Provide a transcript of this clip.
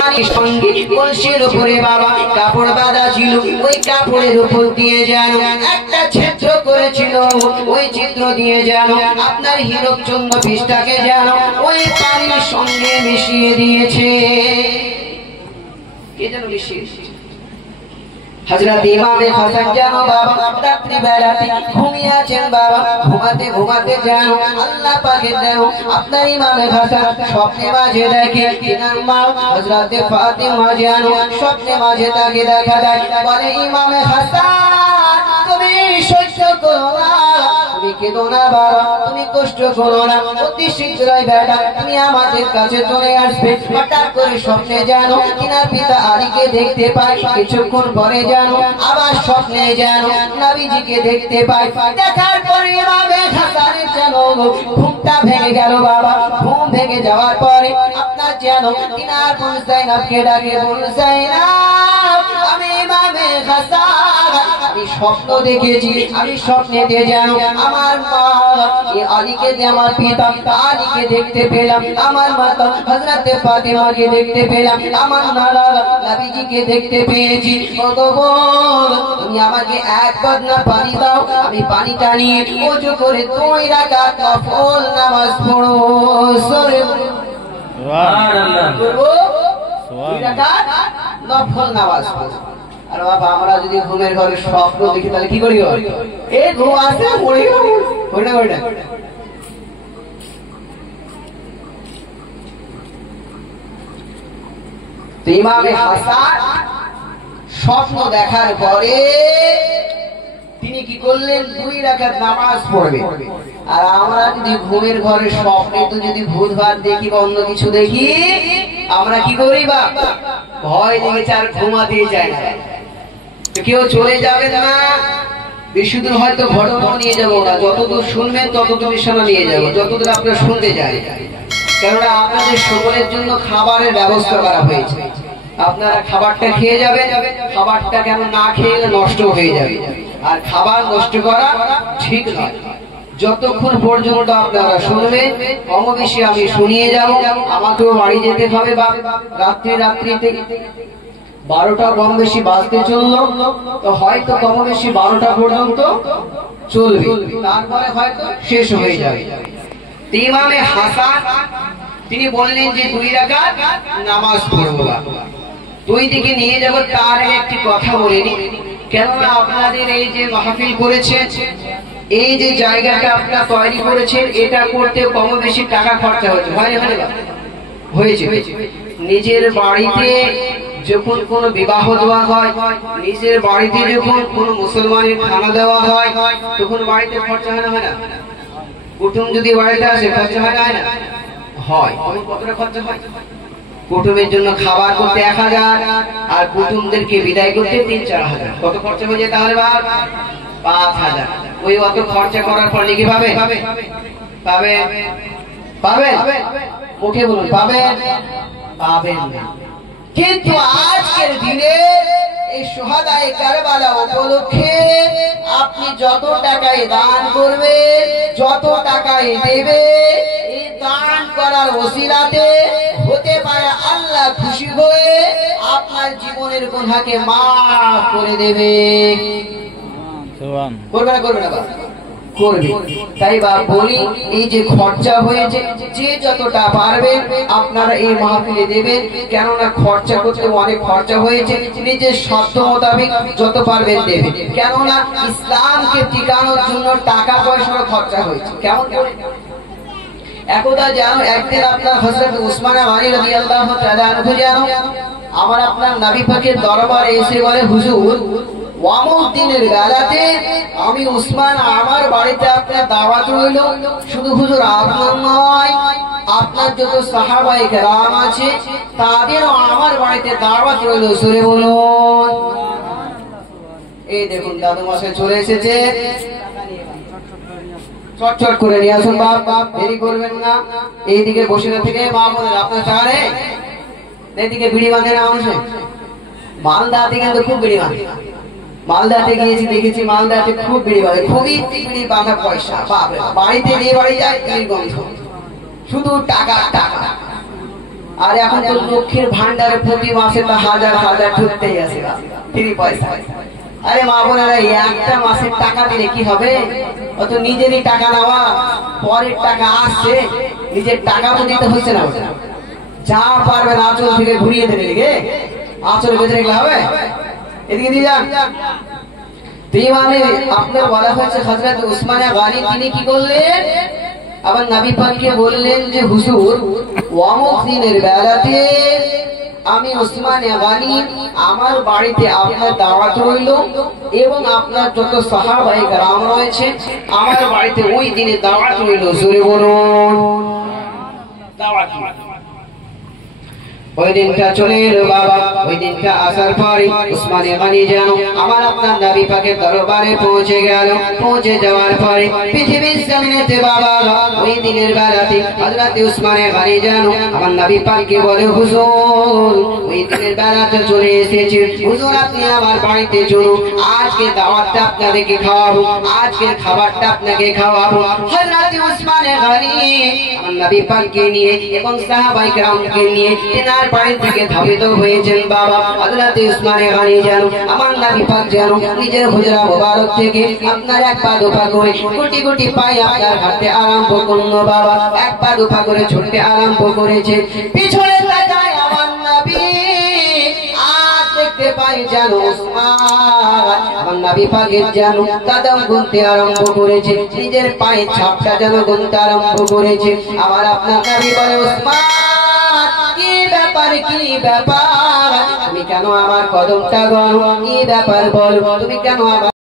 পানির সঙ্গে কলসির উপরে বাবা কাপড় বাঁধা ছিল, ওই কাপড়ের উপর দিয়ে যেন একটা ছিদ্র করেছিল, ওই ছিদ্র দিয়ে যেন আপনার হীরকচন্দ্র বিষটাকে যেন ওই পানির সঙ্গে মিশিয়ে দিয়েছে। কে যেন মিশিয়ে হযরত ইমামে হাসান যেন বাবা রাত্রি বেলাতে ঘুমিয়ে আছেন বাবা, ঘুমাতে ঘুমাতে যেন আল্লাহ পাকের দেও আপনার ইমামে হাসান স্বপ্নে মাঝে দেখে তিনার মা হযরত ফাতিমা যেন স্বপ্নে মাঝে তাকে দেখা দেয়, বলে ইমামে হাসান তুমি সহ্য করো না, তুমি কেঁদো না বাবা, তুমি কষ্ট করো না, অতি শীঘ্রই বেটা তুমি আমাদের কাছে চলে আসবে। হঠাৎ করে স্বপ্নে যেন তিনার পিতা আলীকে দেখতে পায়, কিছুক্ষণ পরে যেন আবার স্বপ্নে যেন নবীজিকে দেখতে পায়। দেখার পরে ইমামে হাসানের যেন ঘুমটা ভেঙে গেল বাবা। ঘুম ভেঙে যাওয়ার পরে আপনার যেন তিনার বোন যায়নাবকে ডাকে, বোন যায়নাব আমি ইমামে হাসান আমি স্বপ্ন দেখেছি, আমি স্বপ্নেতে যেন আমার মা আলীকে আমার পিতা আলীকে দেখতে পেলাম, আমার মাতা হযরত ফাতিমাকে দেখতে পেলাম, আমার নানা নবীজিকে দেখতে পেয়েছি। তুমি আমাকে এক বদনা পানি দাও, আমি পানিটা নিয়ে ওযু করে 2 রাকাত নফল নামাজ পড়ো। সুবহানাল্লাহ, 2 রাকাত নফল নামাজ পড়ো। আর বাবা আমরা যদি ঘুমের ঘরে স্বপ্ন দেখি তাহলে কি করি? এই ঘুম আসে পড়ে গেল ওইটা ওইটা। ইমামে হাসান স্বপ্ন দেখার পরে তিনি কি করলেন? 2 রাকাত নামাজ পড়বে। আর আমরা যদি ঘুমের ঘরে স্বপ্নে তো যদি ভূত ভাত দেখি বা অন্য কিছু দেখি আমরা কি করি? বা ভয় লেগেছে আর ঘুমাতে যায় না। তো কেউ চলে যাবে না, বেশিদূর হয়তো ঘটনা নিয়ে যাবো না, যতদূর শুনবেন ততদূর নিশানা নিয়ে যাবো, যতদূর আপনারা শুনতে যায়। কেননা আপনাদের সকলের জন্য খাবারের ব্যবস্থা করা হয়েছে, আপনারা খাবারটা খেয়ে যাবেন। খাবারটা কেন না খেয়ে নষ্ট হয়ে যাবে, আর খাবার নষ্ট করা ঠিক নয়। যতক্ষণ পর্যন্ত আপনারা শুনবেন কম বেশি আমি শুনিয়ে যাব, আমাকেও বাড়ি যেতে হবে বা রাত্রিতে 12টা কম বেশি বাজতে চললো, তো হয়তো কম বেশি 12টা পর্যন্ত চলবে, তারপরে হয়তো শেষ হয়ে যাবে। ইমামে হাসান তিনি বললেন যে 2 রাকাত নামাজ পড়বো। 2 দিকে নিয়ে যাব। তার একটি কথা বলিনি, কেননা আপনাদের এই যে মাহফিল করেছেন, এই যে জায়গাটা আপনারা তৈরি করেছেন, এটা করতে কম বেশি টাকা খরচা হয়েছে, হয়েছে। নিজের বাড়িতে যখন কোনো বিবাহ দেওয়া হয়, নিজের বাড়িতে যখন কোনো মুসলমানের খানা দেওয়া হয়, তখন বাড়িতে খরচা হয় না? কুটুম যদি বাড়িতে আসে খরচা হয় না? হয়। কতটা খরচা হয়? কুটুমের জন্য খাবার করতে 1000 আর কুটুমদেরকে বিদায় করতে 3-4 হাজার। কত খরচা হয়ে যায় তাহলে? 5000। ওই অত খরচা করার পর কি পাবে? মুখে বলুন পাবেন না। কিন্তু আজকের দিনে এই শুহাদায়ে কারবালা উপলক্ষে আপনি যত টাকায় দান করবেন, যত টাকায় দেবে, এই দান করার ওসিলাতে হতে পারে আল্লাহ খুশি হয়ে আপনার জীবনের গুনাহকে মাফ করে দেবে। করবে না? করবে। তাই বা বলি, এই যে খরচা হয়েছে, যে যতটা পারবেন আপনারা এই মাহফিলে দেবেন, কেননা খরচা করতে অনেক খরচা হয়েছে, নিজের সাধ্য মোতাবেক যত পারবেন দেবেন, কেননা ইসলামকে টিকানোর জন্য টাকা পয়সার খরচা হয়েছে। কেমন একদা জানো, একদিন আপনার হযরত উসমান গনি রাদিয়াল্লাহু তাআলা আনহু জানো আমার আপনার নবী পাকের দরবারে এসে বলে, হুজুর অমুক দিনের বেলাতে আমি উসমান আমার বাড়িতে আপনার দাওয়াত রইল, শুধু হুজুর আপনার নয়, আপনার যত সাহাবায়ে কেরাম আছে তাদেরও আমার বাড়িতে দাওয়াত রইল। সুরে বলুন। এই দেখুন দাদু মশাই চলে এসেছে, চটচট করে নিয়ে আসুন। বাপ দেরি করবেন না। এইদিকে বসে থেকে মা বলেন আপনার চারে, এইদিকে বিড়ি বাঁধে না মানুষে। মালদাতে কিন্তু খুব বিড়ি বাঁধে, মালদাতে গিয়েছি দেখেছি, মালদাতে খুব বিড়ি বাঁধে, খুবই বিড়ি বাঁধা পয়সা। বাপরে বাড়িতে নিয়ে বাড়ি যায় এই গন্ধ, শুধু টাকা টাকা। আর এখন তো লক্ষ্মীর ভান্ডারে প্রতি মাসে তো হাজার হাজার ঢুকতেই আছে ফ্রি পয়সা। আরে মা বোনেরা, একটা মাসের টাকা দিলে কি হবে? অত নিজেরই টাকা নেওয়া, পরের টাকা আসছে, নিজের টাকা তো দিতে হচ্ছে না। যা পারবেন আঁচল থেকে ঘুরিয়ে দেবে, দিকে আঁচল বেঁধে রেখে হবে, এদিকে দিয়ে যান। আপনার বলা হয়েছে হযরত উসমানে গানি তিনি কি করলেন? আবার নবী পাককে বললেন যে হুজুর, ওয়ামুক দিনের বেলাতে আমি উসমানে গানি আমার বাড়িতে আপনার দাওয়াত রইল এবং আপনার যত সাহাবায়ে কেরাম রয়েছে আমার বাড়িতে ওই দিনে দাওয়াত রইল। জোরে বলুন দাওয়াত। ওই দিনটা চলে এলো বাবা। ওই দিনটা আসার পরে উসমানে গানি যেন আমার আপনার নবী পাকের দরবারে পৌঁছে গেল। পৌঁছে যাওয়ার পরে পৃথিবীর সামনেতে বাবা ওই দিনের বেলাতে হযরত উসমানে গানি যেন আমার নবী পাককে বলে, হুজুর ওই দিনের বেলাতে চলে এসেছে, হুজুর আপনি আমার বাড়িতে চলুন, আজকে দাওয়াতটা আপনাদেরকে খাওয়াবো, আজকের খাবারটা আপনাকে খাওয়াবো। হযরত উসমানে গানি আমার নবী পাককে নিয়ে এবং সাহাবায়ে কেরামকে নিয়ে তেনার বাড়ি থেকে ধাবিত হয়েছেন বাবা। হযরত উসমানে গানি যেন আমার নবী পাক যেন নিজের হুজরা মোবারক থেকে আপনার এক পা দু পা করে গুটি গুটি পায়ে আপনার হাঁটতে আরম্ভ করলো বাবা। এক পা দু পা করে ছুটতে আরম্ভ করেছে। পিছনে তাকায় আমার নবী, আজ দেখতে পাই যেন উসমান আমার নবী পাকের যেন কদম গুনতে আরম্ভ করেছে, নিজের পায়ের ছাপটা যেন গুনতে আরম্ভ করেছে। আমার আপনার নবী বলে, উসমান কি ব্যাপার, কি ব্যাপার, তুমি কেন আমার কদমটা গণ, কি ব্যাপার বলো, তুমি কেন আমার